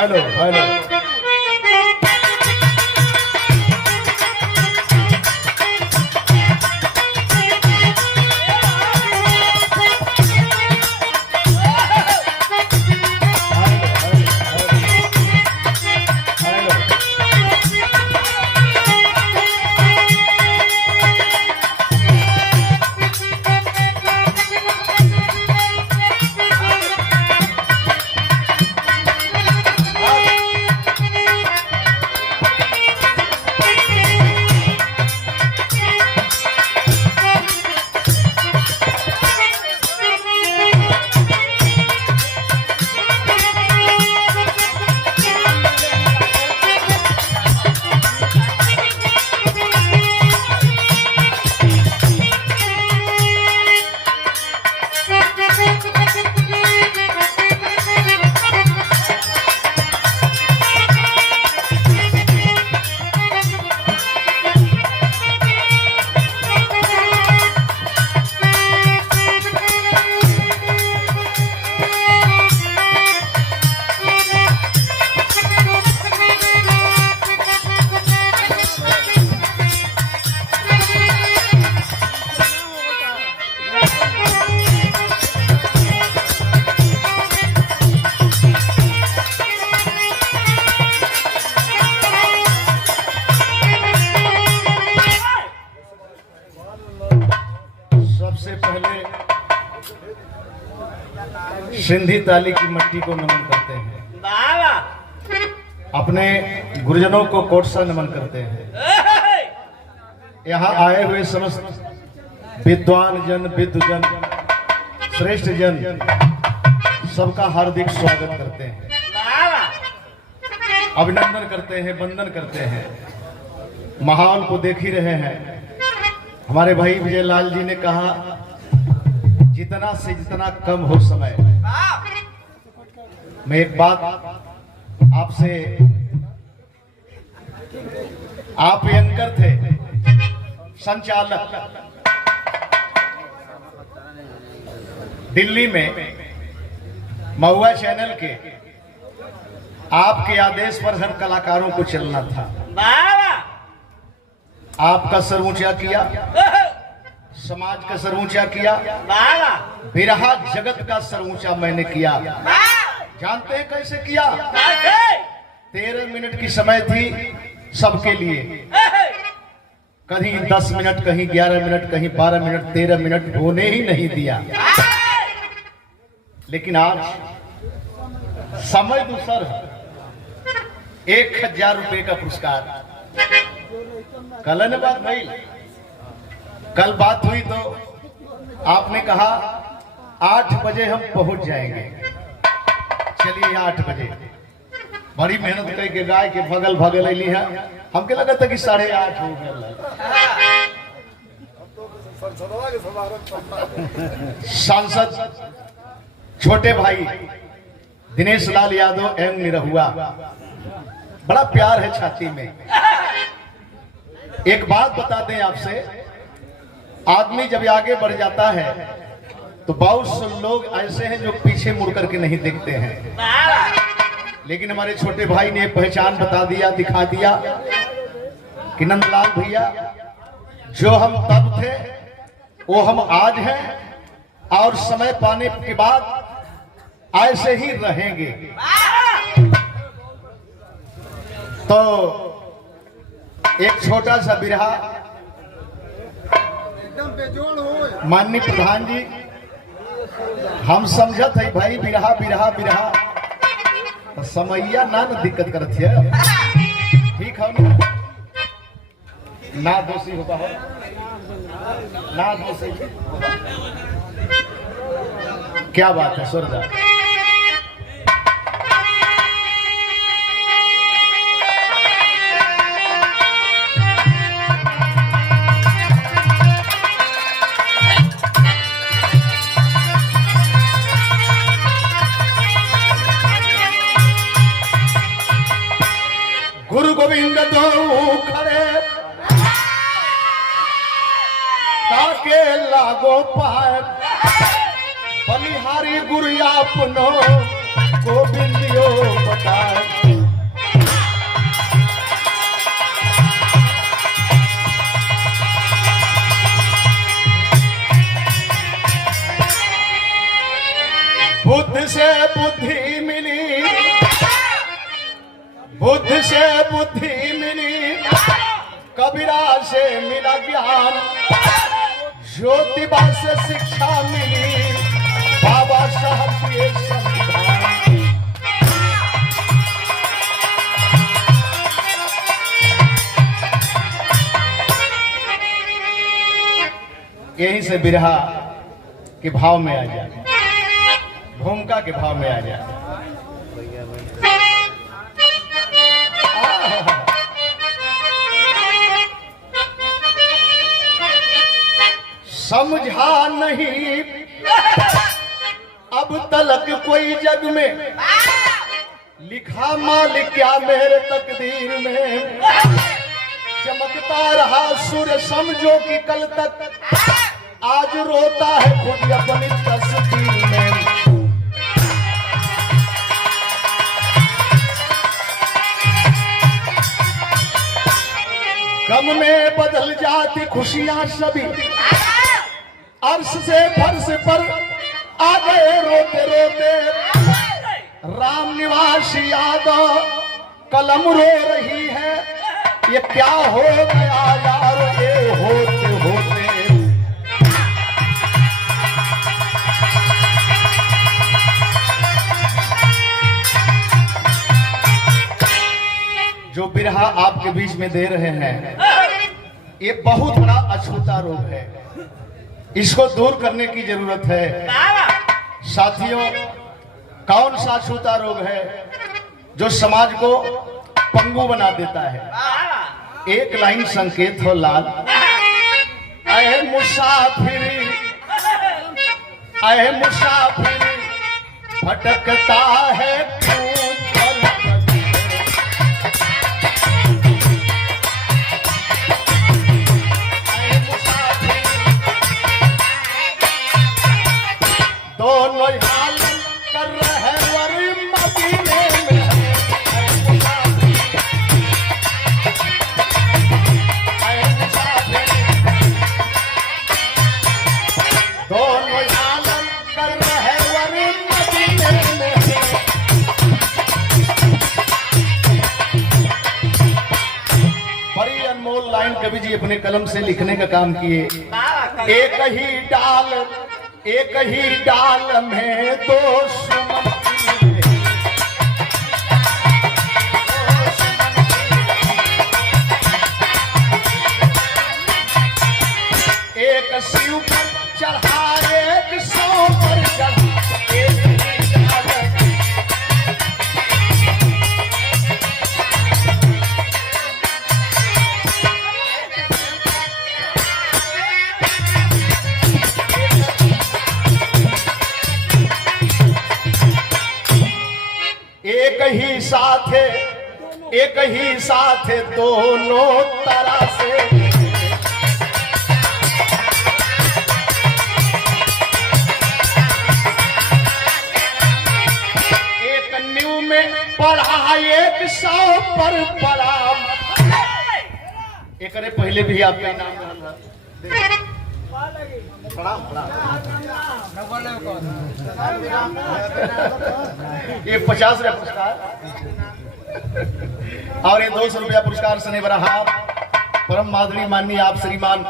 Hello hello सबसे पहले सिंधी ताली की मट्टी को नमन करते हैं, अपने गुरुजनों को कोट सा नमन करते हैं। यहाँ आए हुए समस्त विद्वान जन, विद्वजन, श्रेष्ठ जन सबका हार्दिक स्वागत करते हैं, अभिनंदन करते हैं, वंदन करते हैं। माहौल को देख ही रहे हैं। हमारे भाई विजय लाल जी ने कहा जितना से जितना कम हो समय। मैं एक बात आपसे, आप एंकर थे, संचालक, दिल्ली में महुआ चैनल के, आपके आदेश पर हर कलाकारों को चलना था। आपका सर ऊंचा किया, समाज का सर ऊंचा किया, बिरहा जगत का सर ऊंचा मैंने किया। जानते हैं कैसे किया? 13 मिनट की समय थी सबके लिए, कहीं 10 मिनट, कहीं 11 मिनट, कहीं 12 मिनट, 13 मिनट होने ही नहीं दिया। लेकिन आज समय दूसर है। 1000 रुपए का पुरस्कार। कल न बात भाई, कल बात हुई तो आपने कहा 8 बजे हम पहुंच जाएंगे। चलिए 8 बजे बड़ी मेहनत करके गाय के भगल भगल अली है। हमके लगा था कि 8:30 हो गया। सांसद छोटे भाई दिनेश लाल यादव एम निरहुआ, बड़ा प्यार है छाती में। एक बात बता दें आपसे, आदमी जब आगे बढ़ जाता है तो बहुत से लोग ऐसे हैं जो पीछे मुड़ करके नहीं देखते हैं। लेकिन हमारे छोटे भाई ने पहचान बता दिया, दिखा दिया कि नंदलाल भैया जो हम तब थे वो हम आज हैं, और समय पाने के बाद ऐसे ही रहेंगे। तो एक छोटा सा बिरहा माननीय प्रधान जी, हम समझत है भाई बिरहा बिरहा बिरहा तो समैया ना न दिक्कत करत है। ठीक है ना, दोषी होगा हो ना, दोषी क्या बात है सुरदा। गुरु गोविंद दो खड़े ताके लागो पाए, बलिहारी गुरु अपनो गोविंदियो बताए। बुद्ध से बुद्धि मिली, बुद्ध से बुद्धि मिली, कबीरा से मिला ज्ञान, ज्योतिबा से शिक्षा मिली, बाबा साहब के संविधान। यहीं से बिरहा के भाव में आ जाए, भूमिका के भाव में आ जाए। समझा नहीं अब तलक कोई जग में, लिखा मालिक क्या मेरे तकदीर में, चमकता रहा सूर्य समझो कि कल तक, आज रोता है खुद अपनी तस्वीर में। गम में बदल जाती खुशियां सभी, अर्श से फर्श पर आ गए रोते रोते, राम निवास यादव कलम रो रही है, ये क्या हो गया यार ये होते होते। जो बिरहा आपके बीच में दे रहे हैं, ये बहुत बड़ा अछूता रोग है, इसको दूर करने की जरूरत है। साथियों, कौन सा अछूता रोग है जो समाज को पंगु बना देता है? एक लाइन संकेत हो लाल, ऐ मुसाफिर, ऐ मुसाफिर भटकता है क्यों दोनों हाल कर रहे वर मदीने में, दोनों हाल कर रहे वर मदीने में। बड़ी अनमोल लाइन कवि जी अपने कलम से लिखने का काम किए। एक ही डाल, एक ही डाल में दो सुमन, एक शिव पर चढ़ा एक सौ पर चढ़ा, एक ही डाल। एक ही साथ, एक ही साथ दोनों तरह से, एक न्यू में पढ़ा एक सौ पर पढ़ा। एक अरे पहले भी आपका नाम ये 50 रुपया पुरस्कार और ये 200 रुपया पुरस्कार सने बरहा परम माधुरी माननीय आप श्रीमान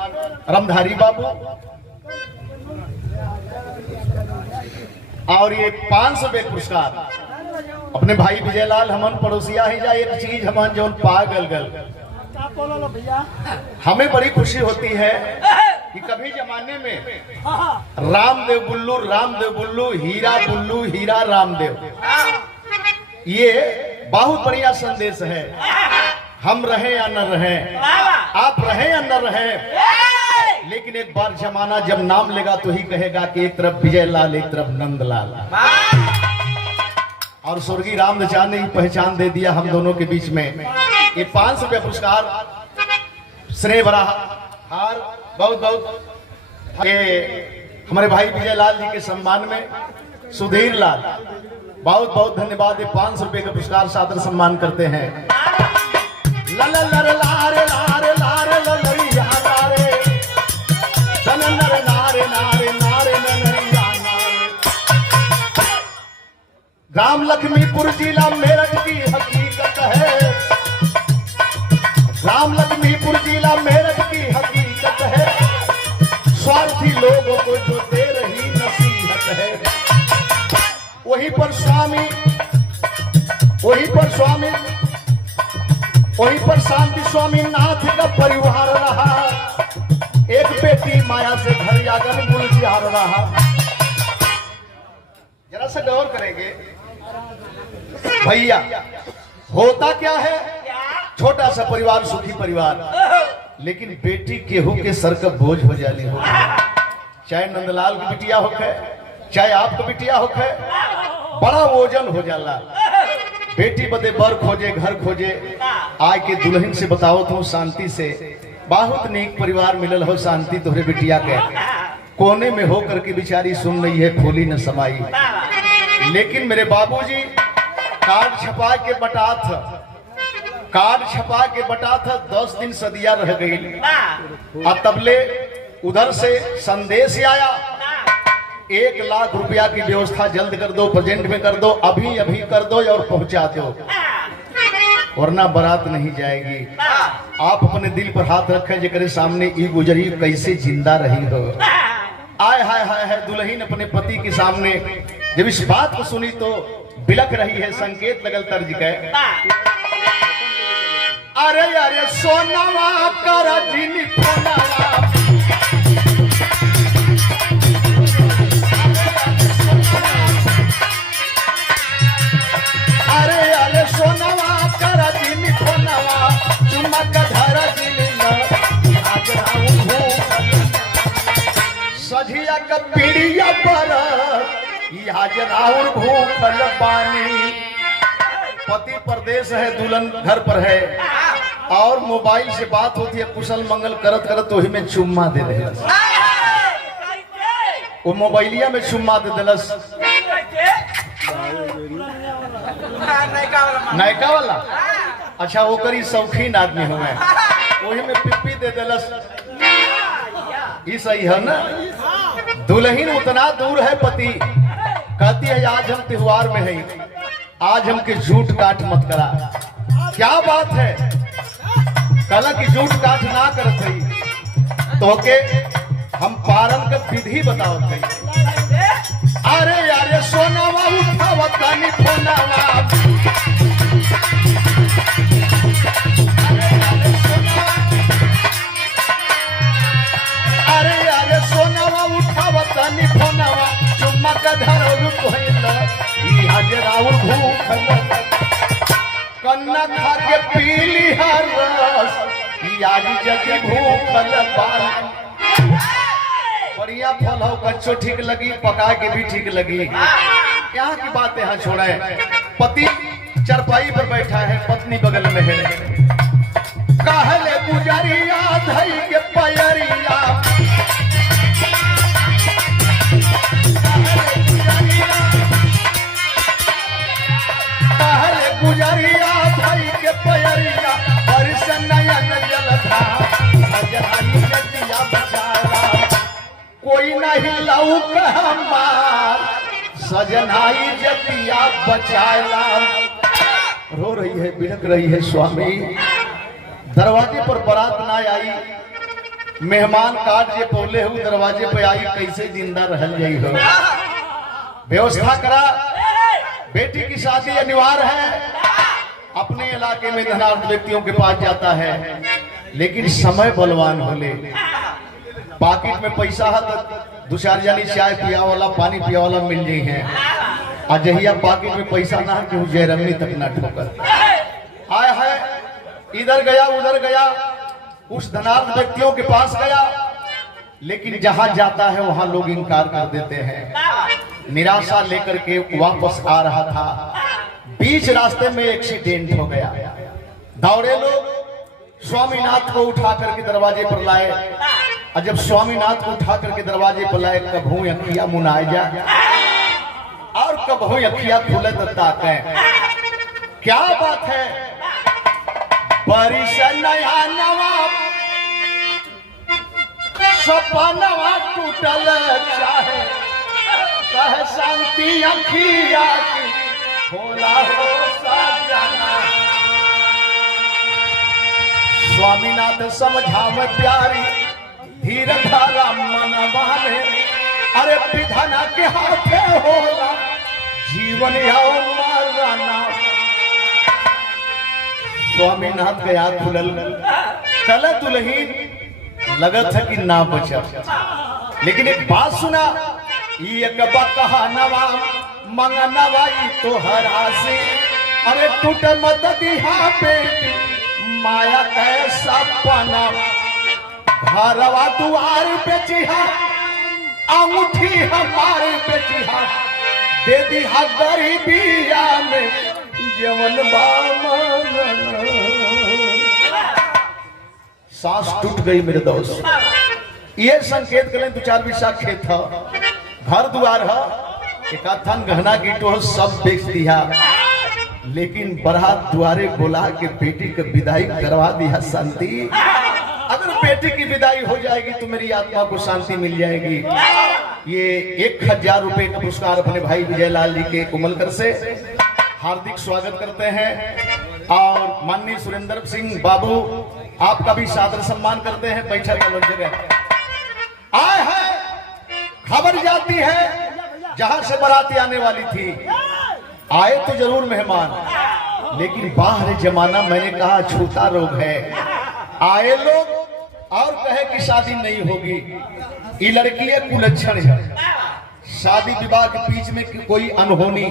रमधारी बाबू, और ये 500 रुपये पुरस्कार अपने भाई विजयलाल हमन पड़ोसिया ही जा। एक चीज हमन जो पागल गल, हमें बड़ी खुशी होती है कि कभी जमाने में रामदेव बुल्लू, हीरा बुल्लू, हीरा रामदेव, ये बहुत बढ़िया संदेश है। हम रहे या न रहे, आप रहे या न रहे, लेकिन एक बार जमाना जब नाम लेगा तो ही कहेगा कि एक तरफ विजयलाल एक तरफ नंदलाल। और स्वर्गीय रामचांद ने पहचान दे दिया हम दोनों के बीच में। ये 500 रुपया पुरस्कार स्नेह भरा हार बहुत बहुत हमारे भाई विजयलाल जी के सम्मान में सुधीर लाल बहुत बहुत धन्यवाद। 500 रुपए का पुरस्कार सादर सम्मान करते हैं। लल लर लारे लारे लारे ललरिया लारे लन लर नारे नारे नारे ललरिया नारे। राम लक्ष्मीपुर जिला मेरठ की हकीकत है। राम लक्ष्मीपुर जिला मेरठ की हकीकत है। स्वार्थी लोगों को जो दे रही नसीहत है। वहीं पर शांति स्वामी नाथ का परिवार रहा। एक बेटी माया से घर जाकर गुलजार रहा। जरा सा गौर करेंगे भैया, होता क्या है, छोटा सा परिवार सुखी परिवार, लेकिन बेटी केहू के सर का बोझ हो जाली हो। चाहे नंदलाल की बिटिया होखे, चाहे आपको बिटिया होखे, बड़ा वजन हो जाला। बेटी बदे बर खोजे, घर खोजे। आय के दुल्हन से बताओ तो शांति से बहुत नेक परिवार मिलल हो। शांति तोहरे बिटिया के कोने में हो करके बिचारी सुन रही है, खोली न समाई। लेकिन मेरे बाबूजी कार्ड छपा के बटा था 10 दिन सदिया रह गई। अब तबले उधर से संदेश आया, 1 लाख रुपया की व्यवस्था जल्द कर दो, प्रेजेंट में कर दो, अभी अभी कर दो और पहुंचा दो, वरना बारात नहीं जाएगी। आप अपने दिल पर हाथ रखें, जेकरे सामने ई गुजरी कैसे जिंदा रही हो। आय हाय हाय है दुल्हन अपने पति के सामने जब इस बात को सुनी तो बिलख रही है। संकेत लगल तर्ज के, अरे अरे सोनवा कर जिनी फोनवा, अरे अरे सोनवा कर जिनी फोनवा, चुमक धर जिनी सझिया का पीड़िया पर हाजराउर भूखल पानी। पति परदेश है, दुल्हन घर पर है और मोबाइल से बात होती है, कुशल मंगल करत करत वही में चुम्मा दे देलस। वो मोबाइलिया में चुम्मा दे देलस। नायका वाला, अच्छा वो करी शौकीन आदमी हुए, वही में पिप्पी दे देलस। ये सही है ना। दुल्हन उतना दूर है, पति कहती है आज हम त्योहार में है, आज हमके झूठ काट मत करा। क्या बात है, कल की झूठ काट ना करत है तो के हम पारण का विधि बताओ थे। अरे यारे सोनावा उठावत तानी फोनावा, अरे यारे सोनावा उठावत तानी फोनावा, चुम्मा का धरलू कोइला ई हाजराउर भूखल, कन्ना खा के पीली हर रस ई आज जगी भूखल पानी। बढ़िया फल हो, कच्चो ठीक लगी, पका के भी ठीक लगी। यहाँ की बात यहाँ छोड़ा है। पति चरपाई पर बैठा है, पत्नी बगल में है। कहले गुजरिया धई के पयरिया, कहले गुजरिया धई के पयरिया, बरस नयन जलधार सजनाई नदिया बचारा, कोई नहीं लौक हमार सजनाई जतिया बचाला। रो रही है, बिलख रही है स्वामी। दरवाजे पर बारात ना आई, मेहमान कार्ड जे पौले हूँ दरवाजे पे आई, कैसे जिंदा रहल जाई हो। व्यवस्था करा, बेटी की शादी अनिवार्य है। अपने इलाके में धनाढ्य व्यक्तियों के पास जाता है, लेकिन समय बलवान होले। पॉकेट में पैसा है तो 2-4 जानी चाय पिया वाला, पानी पिया वाला मिल जाई है। आज जहिया पॉकेट में पैसा ना कि जयरमनी तक ना ठोकर। आया है, इधर गया उधर गया, उस धनाढ्य व्यक्तियों के पास गया, लेकिन जहां जाता है वहां लोग इनकार कर देते हैं। निराशा लेकर के वापस आ रहा था, बीच रास्ते में एक्सीडेंट हो गया। दौड़े लोग स्वामीनाथ को उठा करके दरवाजे पर लाए, और जब स्वामीनाथ को उठा करके दरवाजे पर लाए, कभू अखिया मुनाए जा और कब हो अखिया खुले ताके। क्या बात है, बारिश नया नवा सपनवा टूटल चाहे, कहे शांति अखिया की होला हो सजना। स्वामीनाथ समझाव प्यारी धीर धारा मनवा में, अरे विधाना के हाथे होला जीवन या मरना। स्वामीनाथ गया खुलल कल दुल्हीन लगत है कि ना बचा, लेकिन एक बात सुना, एक बकहनवा मंगनवा तो हरासी, अरे टूट मत दिहा बेटी माया कैसा पना। घरवा दुआर पे चिहा अंगूठी हमारे पे चिहा, दे दिहा गरीबिया में जवन बामन। सांस टूट गई मेरे दोस्त। ये संकेत करें 2-4 बीसा खेत है, घर द्वार है, एक थान गहना गिटो सब बेच दिया, लेकिन बरात द्वारे बोला के बेटी की विदाई करवा दिया। शांति, अगर बेटी की विदाई हो जाएगी तो मेरी आत्मा को शांति मिल जाएगी। ये 1000 रुपए का पुरस्कार अपने भाई विजयलाल जी के कुमलकर से हार्दिक स्वागत करते हैं। और माननीय सुरेंद्र सिंह बाबू आपका भी सादर सम्मान करते हैं। बैठक वालों जगह आए हैं, खबर जाती है जहां से बाराती आने वाली थी, आए तो जरूर मेहमान, लेकिन बाहर जमाना मैंने कहा छूता रोग है। आए लोग और कहे कि शादी नहीं होगी, ये लड़की एक कुलक्षण है। शादी विवाह के बीच में कोई अनहोनी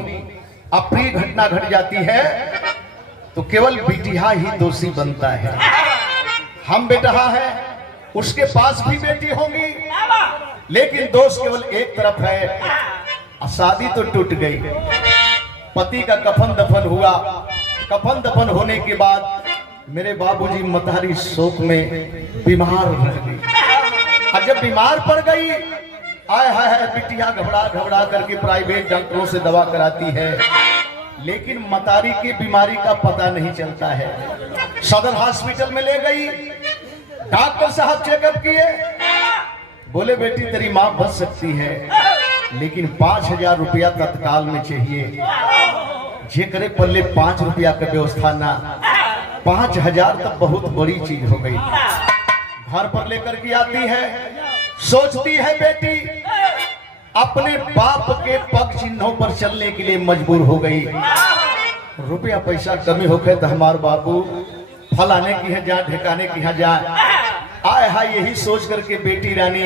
अप्रिय घटना घट जाती है तो केवल बेटिया ही दोषी बनता है। हम बेटहा है, उसके पास भी बेटी होंगी, लेकिन दोष केवल एक तरफ है। शादी तो टूट गई, पति का कफन दफन हुआ, कफन दफन होने के बाद मेरे बाबूजी मतारी शोक में बीमार रह गई। और जब बीमार पड़ गई, आय हाय बिटिया घबरा घबरा करके प्राइवेट डॉक्टरों से दवा कराती है, लेकिन मतारी की बीमारी का पता नहीं चलता है। सदर हॉस्पिटल में ले गई, डॉक्टर साहब चेकअप किए, बोले बेटी तेरी मां बच सकती है, लेकिन 5000 रुपया तत्काल में चाहिए। जे करे पल्ले 5 रुपया का व्यवस्था ना, 5000 तो बहुत बड़ी चीज हो गई। घर पर लेकर के आती है, सोचती है बेटी अपने बाप के पग चिन्हों पर चलने के लिए मजबूर हो गई। रुपया पैसा कमी होकर तो हमारे बाबू फलाने की है जा, ठिकाने की है जा। आए हाय यही सोच करके बेटी रानी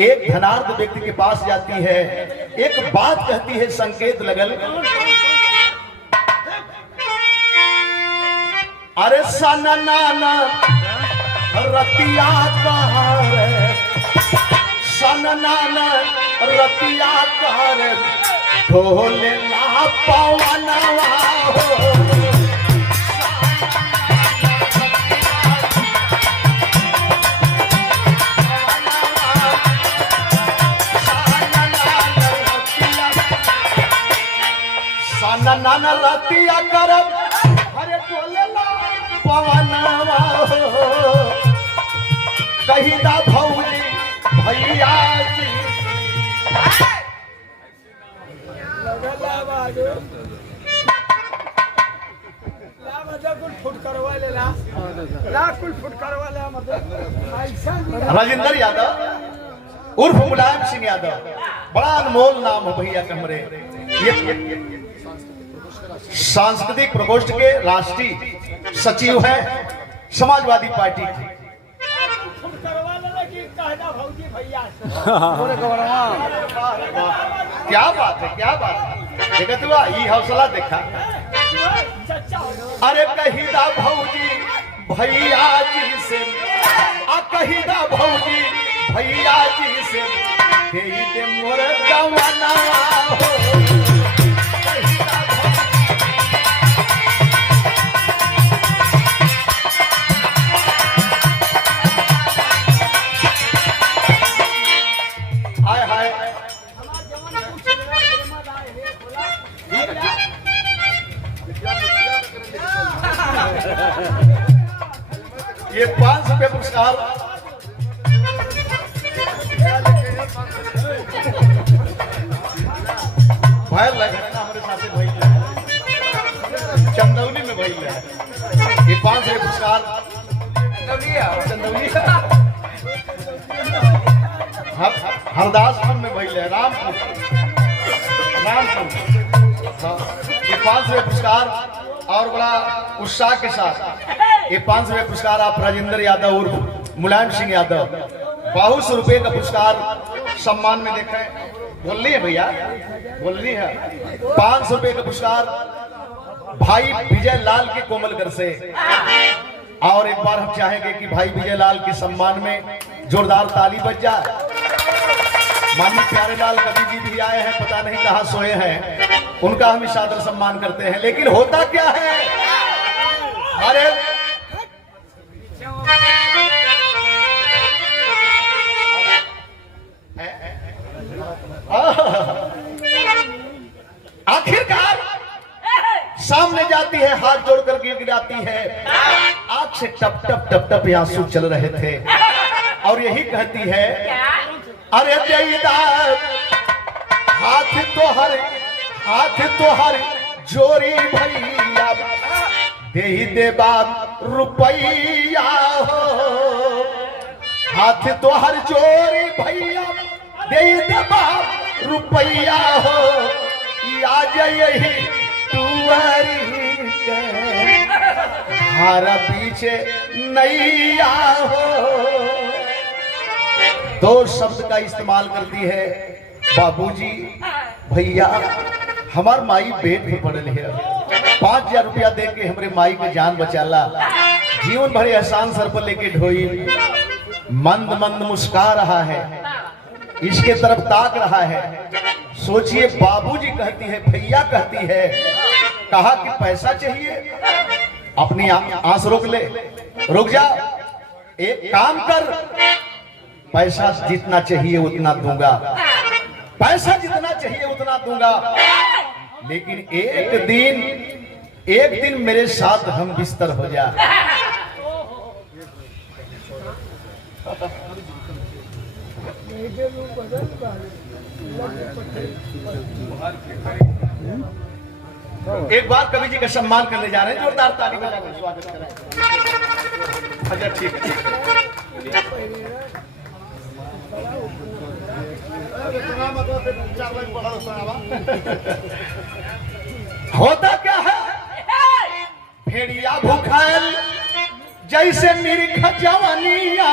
एक धनार्थ व्यक्ति के पास जाती है, एक बात कहती है, संकेत लगल, अरे सननाना रतिया कहाँ रे, सननाना रतिया कहाँ रे, ढोले ला पवनवा हो। सननाना रतिया करब, अरे ढोले ला पवनवा हो। कही दा भौजी भैया जी राजेंद्र यादव उर्फ मुलायम सिंह यादव, बड़ा अनमोल नाम है भैया कमरे। ये सांस्कृतिक प्रकोष्ठ के राष्ट्रीय सचिव है समाजवादी पार्टी की। क्या बात है, क्या बात है, देखा तू ये हौसला देखा। अरे कहीदा भौजी भैया जी से, कहीदा भौजी भैया जी से, दे मोर गवाना हो। ये 500 रुपये पुरस्कार भाई लगना हमारे साथ भाई चंदौली में भाई है। ये 500 रुपये पुरस्कार हरदासपुर में भाई है, रामपुर। हाँ, ये 500 रुपये पुरस्कार और बड़ा उत्साह के साथ ये 500 रुपये पुरस्कार आप राजेंद्र यादव और मुलायम सिंह यादव 200 रुपये का पुरस्कार सम्मान में देखें। बोल रही है भैया, बोल रही है। 500 रुपये का पुरस्कार भाई विजय लाल के कोमलगर से। और एक बार हम चाहेंगे कि भाई विजय लाल के सम्मान में जोरदार ताली बज जाए। माननीय प्यारे लाल कवि जी भी आए हैं, पता नहीं कहां सोए हैं, उनका हम सादर सम्मान करते हैं। लेकिन होता क्या है, अरे आखिरकार सामने जाती है, हाथ जोड़कर गिड़गिड़ाती है, आंख से टप टप टप टप आंसू चल रहे थे और यही कहती है, अरे देईदार हाथ तो हर जोरी भैया दे दे बाप रुपैया हो। हाथ तो हर जोरी भैया दे दे बाप रुपैया हो। आज यही तुअरी के हारा पीछे नैया हो। 2 शब्द का इस्तेमाल करती है, बाबूजी भैया हमार माई पेट में पड़ल है, 5000 रुपया दे के हमारे माई के जान बचाला। जीवन भर एहसान सर पर लेके ढोई, मंद मंद मुस्कुरा रहा है, इसके तरफ ताक रहा है। सोचिए, बाबूजी कहती है, भैया कहती है, कहा कि पैसा चाहिए, अपनी आंस रोक ले, रुक जा, एक काम कर, पैसा जितना चाहिए उतना दूंगा, पैसा जितना चाहिए उतना दूंगा, लेकिन एक दिन मेरे साथ हम बिस्तर हो जा। एक बार कवि जी का सम्मान करने जा रहे हैं, जोरदार ताली बजाकर स्वागत करें। अच्छा ठीक है। होता क्या है, भेड़िया भूखायल जैसे मेरी खजवनिया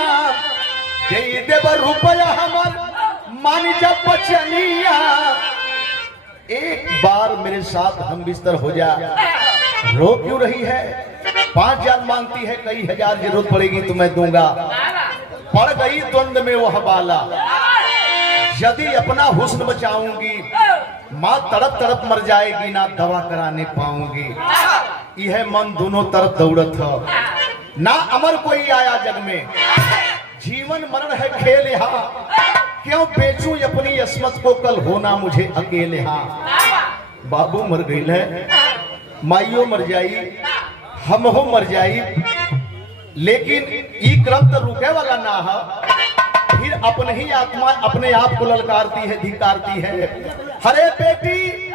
दे देव रुपया हमर मानी जब बचनिया। एक बार मेरे साथ हम बिस्तर हो जा। रो क्यों रही है, 5000 मांगती है, कई हजार जरूरत पड़ेगी तो मैं दूंगा। पड़ गई द्वंद में वह बाला, यदि अपना हुस्न बचाऊंगी माँ तड़प तड़प मर जाएगी, ना दवा कराने पाऊंगी। यह मन दोनों तरफ दौड़त है, ना अमर कोई आया जग में, जीवन मरण है खेल यहाँ, क्यों बेचूं अपनी अस्मत को, कल होना मुझे अकेले। हाँ, बाबू मर गई है, माइयो मर जाई, हम हो मर जाई, लेकिन ई क्रम तो रुके वाला ना है। फिर अपने ही आत्मा अपने आप को ललकारती है, धिकारती है। हरे बेटी,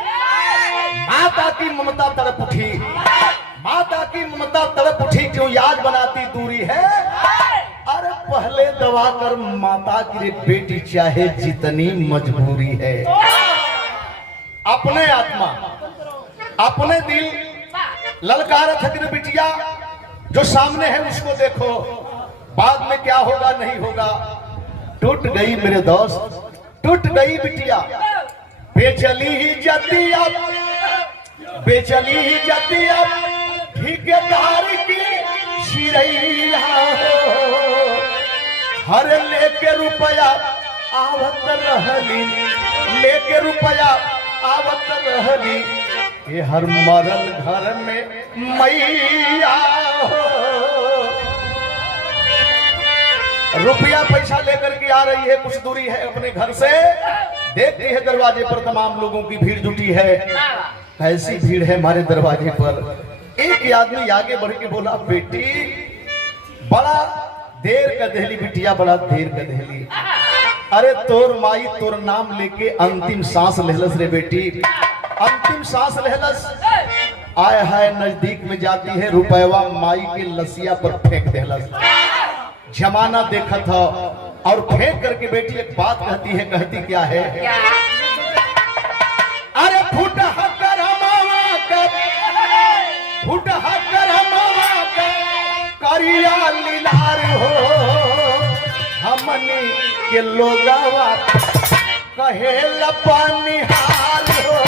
माता की ममता तड़प उठी, माता की ममता तड़प उठी, क्यों याद बनाती दूरी है। अरे पहले दवा कर माता की रे बेटी, चाहे जितनी मजबूरी है। अपने आत्मा अपने दिल ललकारत है बिटिया, जो सामने है उसको देखो, बाद में क्या होगा नहीं होगा। टूट गई मेरे दोस्त, टूट गई बिटिया, बेचली ही जाती अब, बेचली ही जाती अब ठेकेदार की चिड़ैया हो। हर लेके रुपया आवत रहली, लेके रुपया आवत रहली, ये हर मरल घर में मैया हो। रुपया पैसा लेकर के आ रही है, कुछ दूरी है अपने घर से, देखती है दरवाजे पर तमाम लोगों की भीड़ जुटी है। ऐसी भीड़ है हमारे दरवाजे पर। एक आदमी आगे बढ़ के बोला, बेटी बड़ा देर का दहली बिटिया, बड़ा देर का दहली। अरे तोर माई तोर नाम लेके अंतिम सांस लेहलस रे बेटी, अंतिम सांस लेहलस। आय हाय नजदीक में जाती है, रुपयवा माई के लसिया पर फेंक देहलस। जमाना देखा था और फेंक करके बेटी एक बात कहती है, कहती क्या है? अरे फुटहा करमावा कर, फुटहा करमावा कर, करिया लीलार हो, हमनी के लोगवा कहे लपानी हाल हो।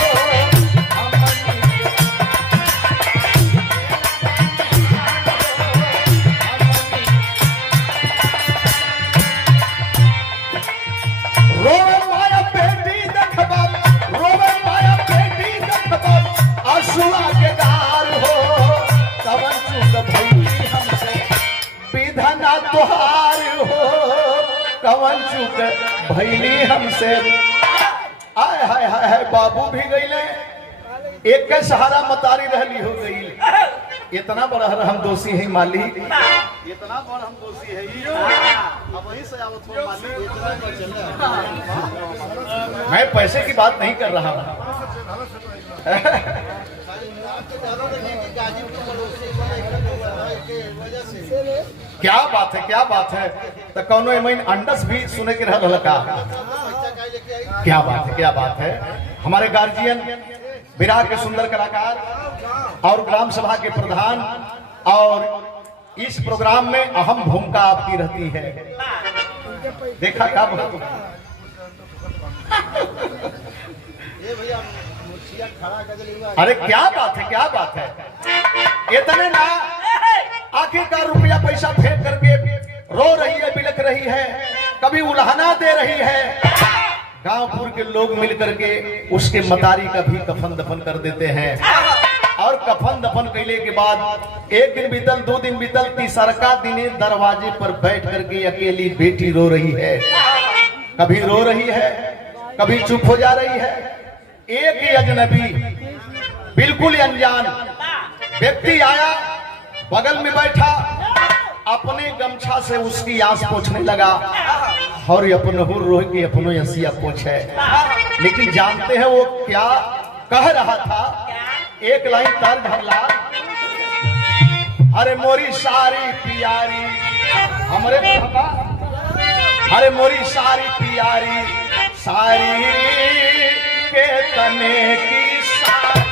रोवे माया बेटी देखबा, रोवे माया बेटी देखबा, आंसुआ के गार हो, कवन चूक भइली हमसे विधना तोहार हो, कवन चूक भइली हमसे। आय हाय हाय हाय बाबू भी गईले, एक के सहारा मतारी रहली हो गई। इतना बड़ा हम दोषी है माली, इतना बड़ा हम दोषी है। अब वहीं से आवत हो माली, मैं पैसे की बात नहीं कर रहा हूँ। क्या बात है, क्या बात है। तो कौनो एमन अंडस भी सुने के रहल का? क्या बात है, क्या बात है। हमारे गार्जियन विराट के सुंदर कलाकार और ग्राम सभा के प्रधान, और इस प्रोग्राम में अहम भूमिका आपकी रहती है। देखा क्या बहुत अरे क्या बात है, क्या बात है। इतने ना आखिरकार रुपया पैसा फेंक करके रो रही है, बिलख रही है, कभी उल्हाना दे रही है। गांवपुर के लोग मिलकर के उसके मतारी का भी कफन दफन कर देते हैं। और कफन दफन कैले के बाद एक दिन बीतल, 2 दिन बीतल, तीसरका दिने दरवाजे पर बैठ करके अकेली बेटी रो रही है। कभी रो रही है, कभी चुप हो जा रही है। एक ही अजनबी, बिल्कुल अनजान व्यक्ति आया, बगल में बैठा, अपने गमछा से उसकी आंख पोंछने लगा और अपनहु रोह के अपनो हंसिया पोंछे। लेकिन जानते हैं वो क्या कह रहा था? एक लाइन तर्ज हमला, अरे मोरी सारी प्यारी, हमरे बाबा, अरे मोरी सारी प्यारी, सारी के तने की सारी।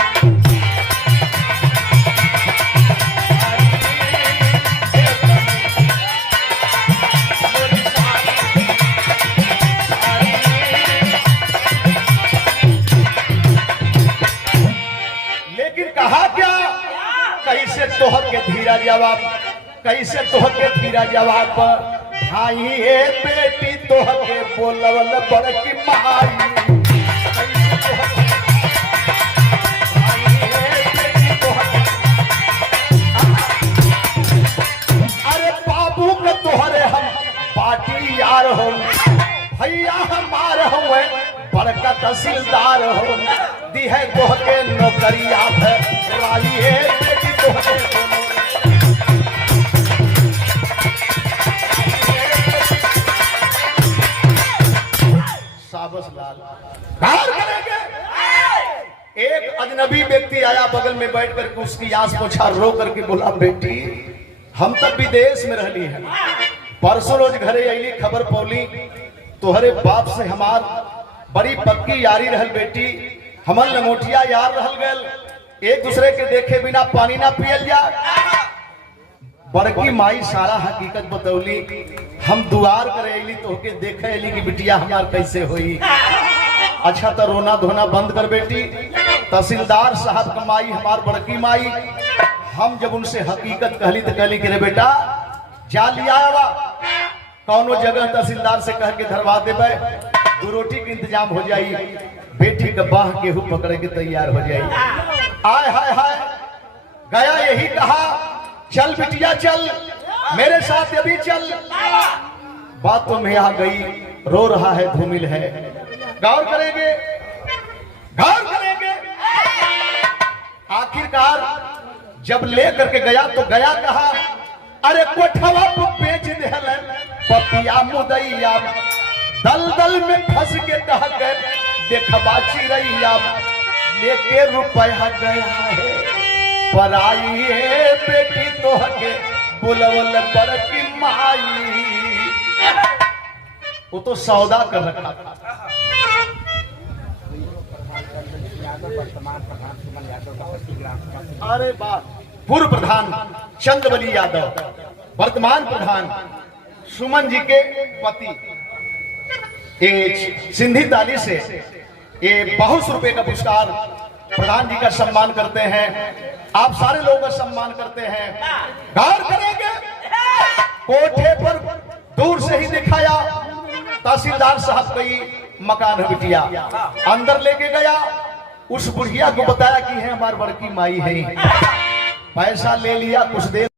कहा क्या? कैसे तोह के धीरा जवाब, कैसे तोह के धीरा जवाब, भाई ए बेटी तोह के बोलवल बड़की माई। अरे बाबू के तोहरे हम पार्टी यार हो, भैया हमारे हुए बड़का तहसीलदार हो, दी है तोह के नौकरिया है, राई है बेटी तोह के। साबस लाल करेंगे। एक अजनबी व्यक्ति आया, बगल में बैठ करके उसकी आंख पोंछा, रो करके बोला, बेटी हम तब विदेश में रहली है, परसों रोज घरे अली, खबर पौली तोहरे बाप से हमार बड़ी पक्की यारी रहल बेटी, हमल लंगोटिया यार रहल गल, एक दूसरे के देखे बिना पानी ना पियल जा। बड़की माई सारा हकीकत बतौली, हम दुआर करे अली तो के देखे अली कि बिटिया हमार कैसे हुई। अच्छा तो रोना धोना बंद कर बेटी, तहसीलदार साहब का माई हमार बड़की माई। हम जब उनसे हकीकत कहली तो कहली कि रे बेटा जा लिया आवा, कौनो जगह तहसीलदार से कह के धरवा देवे, 2 रोटी के इंतजाम हो जाई, बेटी का बाह गेहूं पकड़े के तैयार हो जाई। आय हाय हाय, गया यही कहा, चल बिटिया चल, मेरे साथ अभी चल। बातों में आ गई, रो रहा है, धूमिल है। गौर करेंगे, गौर करेंगे। आखिरकार जब ले करके गया तो गया कहा, अरे कोठवा को बेच दिहल पपिया मुदैया दल दल में फंस के कह गए देखबा चिड़ैया लेके रुपया गया है पराई है बेटी तोहके बुलवल बड़की माई। वो तो सौदा कर रखा था। अरे वाह, पूर्व प्रधान चंद्रबली यादव वर्तमान प्रधान सुमन जी के पति ये सिंधी ताली से ये बहुत रुपए का पुरस्कार प्रधान जी का सम्मान करते हैं। आप सारे लोगों का सम्मान करते हैं। गौर करेंगे कोठे पर दूर से ही दिखाया तहसीलदार साहब कई मकान है बिटिया अंदर लेके गया उस बुढ़िया को बताया कि है हमारी बड़की माई है पैसा ले लिया कुछ देर